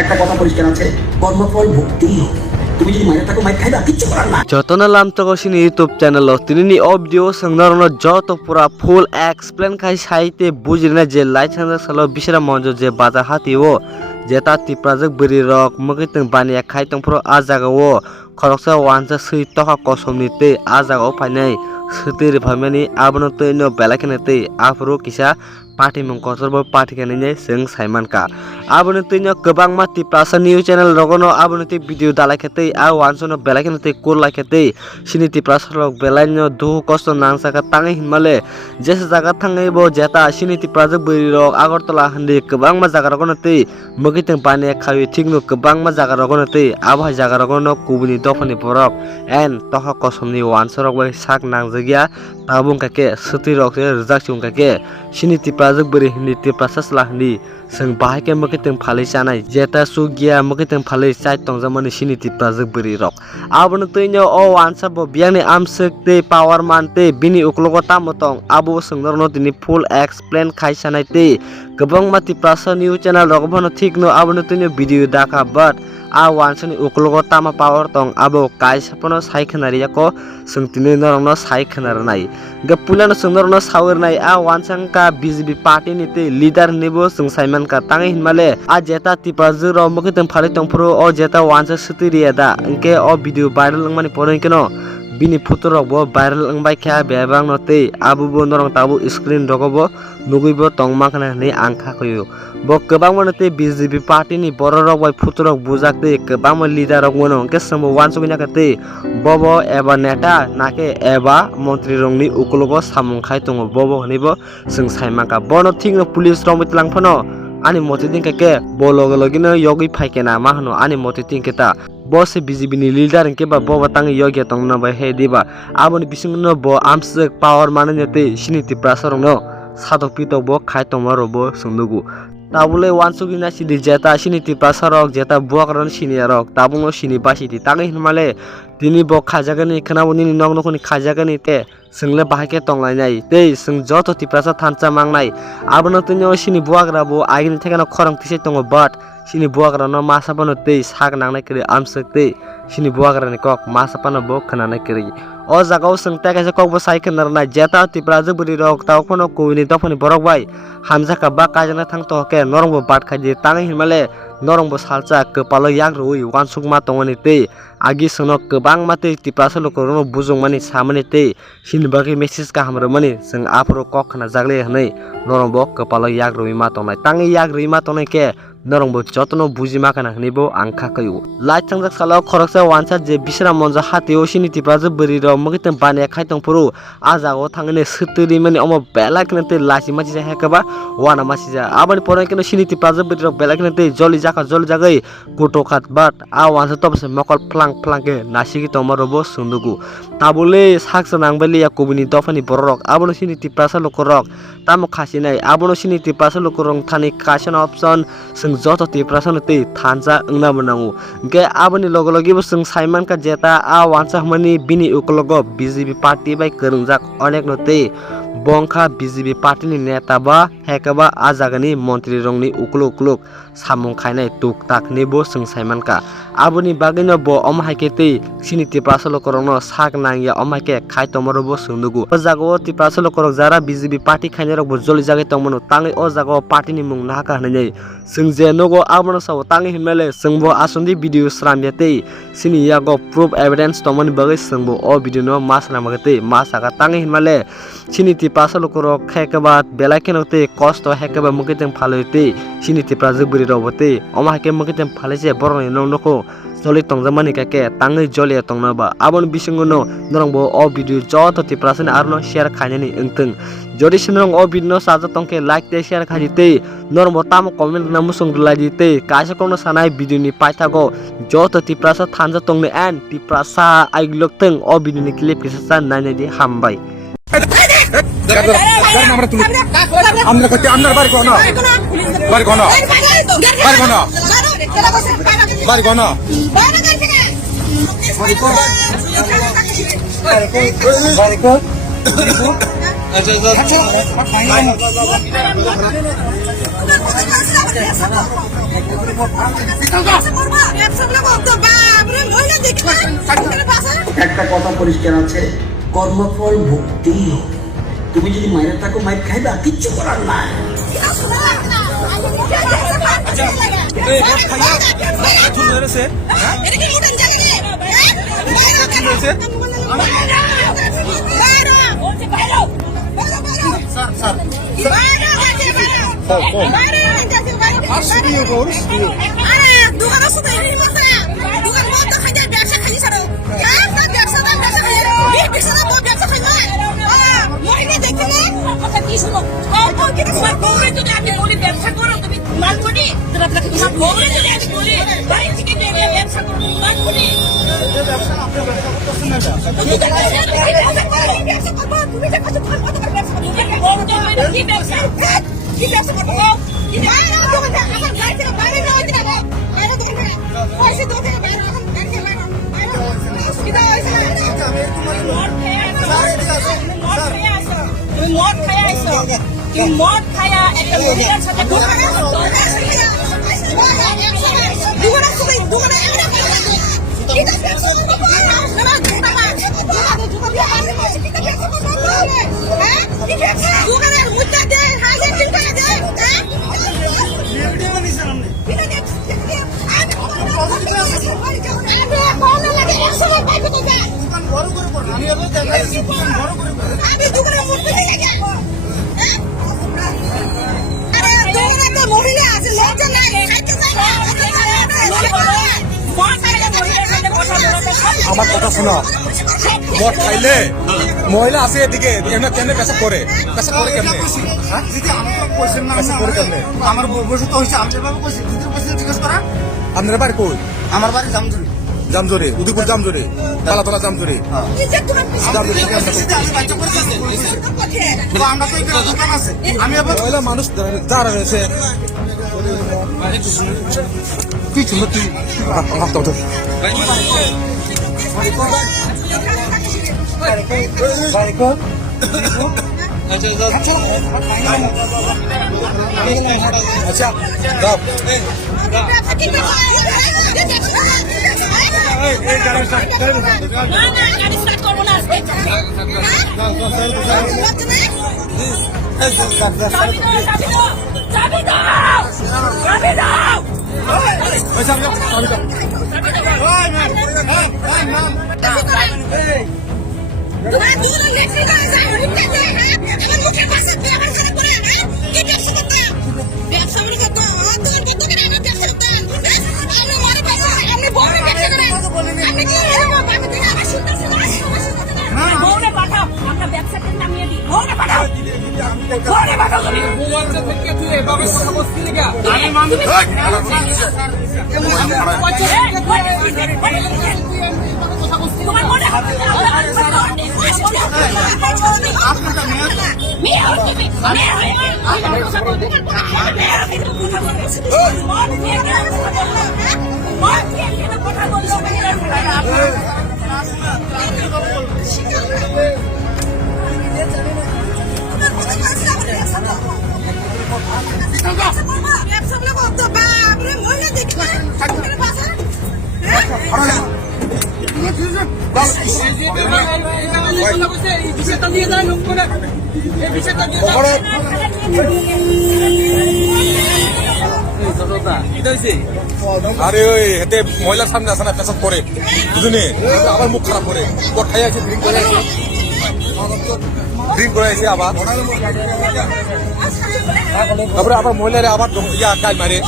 একটা কথা পরিষ্কার আছে, কর্মফল ভুক্তি। তুমি যদি মাইরে থাকো মাইর খাইবা, কিচ্ছু করার না। যতনা লাম তকসিনি ইউটিউব চ্যানেল তিনি ও ভিডিও সংরণ যত পুরা ফুল এক্সপ্লেন খাই সাইতে বুঝিনা যে লাইসেন্স সালো বিশরা মঞ্জ যে বাজার হাতিও যেটা তিপ্রাজক বরি রক মগিতং বানিয়া খাইতং পুরো আজাগাও খরকসা ওয়ানসা সৈ তকা কসমনিতে আজাগাও ফাইনাই সতির ভামেনি আবনো তৈনো বেলাকেনেতে আফরো কিসা पार्टी में कौशल पार्टी के नहीं संग साइमन का अब तीन गोबां मा तिप्रासा न्यूज चैनल रगनो अब वीडियो दाला खेते आ वानसनो बेला खेते कोला खेते सिनी तिप्रासा लोग बेलानो दु कष्ट नांसा का तांगे हिमाले जैसे जगह थांगे बो जेता सिनी तिप्रासा बरि रग आगरतला हंदे गोबां मा जागा रगनो ते मगितों बाने खावि थिगनो गोबां मा जागा रगनो ते आबा जागा रगनो कुबनि दफनि बरक एन तह कसमनि वानसो रग साक नांजगिया ताबुं काके सति रग रजाक सुं काके सिनी तिप्राजक बरि हिंदी तिप्रासा सला हिंदी संग बाहाय के मगितों फालै जानाय जेता सुगिया मगितों फालै साइ तंजामनि सिनी तिप्राजक बरि रग आबनो तैनो ओ वानसा बो बियानि आमसक ते पावर मानते बिनि उक्लगो तामतंग आबो संगरनो दिनि फुल एक्सप्लेन खायसानाय ते गोबां मा तिप्रासा न्यूज चैनल रगबनो थिगनो आबनो तैनो भिडियो दाखा बाट आ वानसनि उक्लगो तामा पावर तंग आबो कायसापनो साइखनारियाको संतिने नरनो साइखनारनाय गपुलानो संगरनो सावरनाय आ वानसंका बीजेपी पार्टी निते लीडर नेबो सं साइमन का तांगे हिमाले आ जेता तिप्राजु र मगितों फालै तंफ्रो ओ जेता वानसा सतिरियादा अंके ओ भिडियो वायरल अंगमानि परेंकेनो बिनि फोटो रगबो वायरल अंबाय ख्या बेबां नते आबुबो नरं ताबु स्क्रीन रगबो नुगैबो तंगमाखना नै आंखा खयो बो गोबां मनते बीजेपी पार्टी नि बर रगबाय फोटो रग बुजाकते गोबां लीडर रग मनो अंके समो वानसुगिना कते बबो एबा नेता नाके एबा मंत्री रंगनि उकुलगो सामुंखाय तंगो बबो हनिबो जों साइमाका बनो थिंनो पुलिस रंबित लांफनो आनि मते दिंके बोलोग लगिनो योगी फाइकेना मा हनो आनि मते दिंकेता बस बीजेपी नि लीडर के बा बो तांग योग्य तंगनो बा हे दिबा आबनि बिसिंगनो बो आमसक पावर माननेते सिनि तिप्रासा रंनो सादक पितो बो खाय तंगरो बो सुंदुगु ताबुले वानसुगिना सिदि जेता सिनि तिप्रासा रक जेता बुआकरन सिनिया रक ताबुनो सिनि बासिति तांगे हिमाले दिनि बो खाजागनि खनाबनि नंगनखनि खाजागनि ते संले बाहाके तंगलायनाय ते सं जत तिप्रासा थानचा मांगनाय आबनो तनो सिनि बुआग्रा बो आगिनि थेगानो खरं तिसे तंगो बाट सिनि बुआग्रानो मासापनो ते साग नांनाय करि आमसकते सिनि बुआग्रानि कक मासापनो बो खनानाय करि ओ जागाव सं तेगासे ककबो साइखनारनाय जेता तिप्राजु बरि रक तावखनो कोइनि दफनि बरक बाय हामजाका बा काजना थांतो हके नरंबो बाट खादि तांगे हिमाले नरंबो सालचा कपालो याग्रुइ वानसुकमा तंगनि ते आगि सनो गोबां माते तिप्रासा लोकरनो बुजुंमानि सामनि ते सिनबागि मेसेज का हमरो माने जों आफरो कखना जागले हनै नरंबो कपालो याग्रुइ मा तंगनाय तांगे याग्रुइ मा तंगनाय के नरंबो जतनो बुजि माखाना हनिबो आंखा कयु लाइट थांजाक सालाव खरकसा वानसा जे बिसरा मनजा हातेओ सिनि तिप्राजु बरि र मगितों बाने खायतों पुरु आजागो थांगने सतरि माने अम बेलाकनते लासि मासि जा हेकबा वाना मासि जा आबानि परायकनो सिनि तिप्राजु बरि र बेलाकनते जलि जागै कुटो खात बाट आ वानसा तबसे मकल फ्लांग फ्लांगे नासिगि तमरबो सुंदुगु ताबुले साक्स नांबेले याकुबिनि दफानि बररक आबनो सिनि तिप्रासा लोकरक तामो खासिनाय आबनो सिनि तिप्रासा लोकरं थानि काशन ऑप्शन जत तिप्रासा नते थानजा अंगना बनाऊ के आबनि लगलगिबो जों साइमन का जेता आ वानसा मनि बिनि उकलगो बीजेपी पार्टी बाय करंजाक अनेक नते बंखा बीजेपी पार्टी नि नेता बा हेकबा आजागनि मंत्री रंगनि उकलुक सामुं खायनाय तुक ताकनि बो जों साइमन का आबनि बागैनो बो अमहायकेते सिनि तिप्रासा लोकरनो साक नांगिया अमहायके खाय तमरबो सुंदुगु ओ जागो तिप्रासा लोकर जारा बीजेपी पार्टी खायनेरबो जलि जागे तमनो तांगे ओ जागो पार्टी नि मुं नाका हनै जों जे नगो आबनो साव तांगे हिमाले जोंबो आसुंदि भिडियो स्रामयाते सिनि यागो प्रूफ एविडेंस तमनि बागै जोंबो ओ भिडियो नो मास नामगते मासागा तांगे हिमाले सिनि तिप्रासा लोकर खेकबा बेलाकेनोते कष्ट हेकबा मगितों फालैते सिनि तिप्राजु बरि रबते अमहाके मगितों फालैसे बरनि नंनको जलि तंजामानि काके तांगै जलिया तंगनाबा आबन बिसिंगनो नरंबो ओ भिडियो जत तिप्रासानि आरनो शेयर खायनानि ओंथों जदि सिनरं ओ भिडियो साजा तंके लाइक ते शेयर खादिते नरंबो ताम कमेन्ट नामुसुं दुलादिते कासे कोन सानाय भिडियोनि पाइथागो जत तिप्रासा थानजा तंने एन तिप्रासा आइग्लकथों ओ भिडियोनि क्लिप किसा नायनायदि हामबाय Bari kono. একটা কথা পরিষ্কার আছে, কর্মফল ভক্তি। তুমি যদি মায়ের থাকো মায়ের খাইবা, কিচ্ছু করার নাই। মদ খায়া একটা মহিলার সাথে মহিলা আছে লজ্জা নাই আমার কথা শোনো, মদ খাইলে মহিলা আছে এদিকে এমনি কেমনে পেশা করে কেমনে কেমনে আমার বসে তো হয়েছে আমি যেভাবে কইছি দুধের পয়সা জিজ্ঞেস করা। আপনার বাড়ি কই? আমার বাড়ি জামজুরি। জামজুরি, উদয়পুর জামজুরি, পালাতলা জামজুরি। আমরা তো এখানে দোকান আছে, আমি আবার মহিলা মানুষ যারা রয়েছে কি ছিল তুই আচ্ছা তোমার দুগুলো লেখি না যায় ওইটা দে হ্যাঁ আমার মুখে ভাষা ব্যবহার করে করে হ্যাঁ কি ব্যবসা করতে ব্যবসা মানে কত দূর কত করে আমার ব্যবসা করতে আমি মারে পয়সা আমি বউরে ব্যবসা করে আমি কি এরকম আমি দিন আমার সুন্দর সুন্দর বউরে পাঠাও আমরা ব্যবসা করে নামিয়ে দিই বউরে পাঠাও তুমি বউরে থেকে তুই বাবা কথা বলছিস লাগা আমি মামি তোমার মনে হবে আরে ওই হেতে মহিলার সামনে আসে না পেশাব করে বুঝলি, আবার মুখ খারাপ করে কোথায় আছে ড্রিঙ্ক করে আছে আবার তারপরে আবার মহিলারে আবার ইয়া কাজ মারে।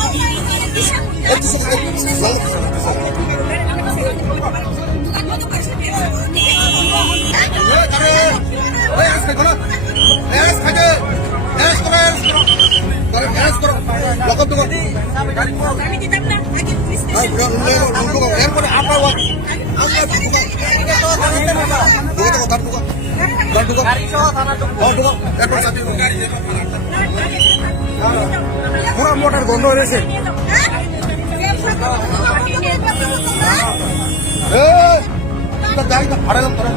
পুরা মোটর গন্ধ হয়েছে। যাই তো ভাড়া তোরা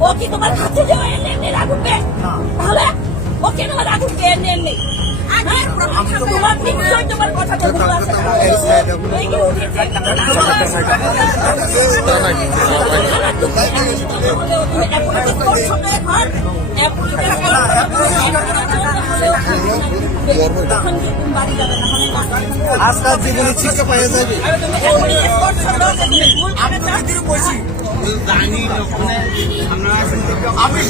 ও কি তোমার খাচ্ছে যে এনে রাখবে তাহলে ও কেন রাখবে এনে তোমার নিশ্চয় তোমার কথা আজকাল জীবনে শিক্ষা পাইয়া যাবে আমি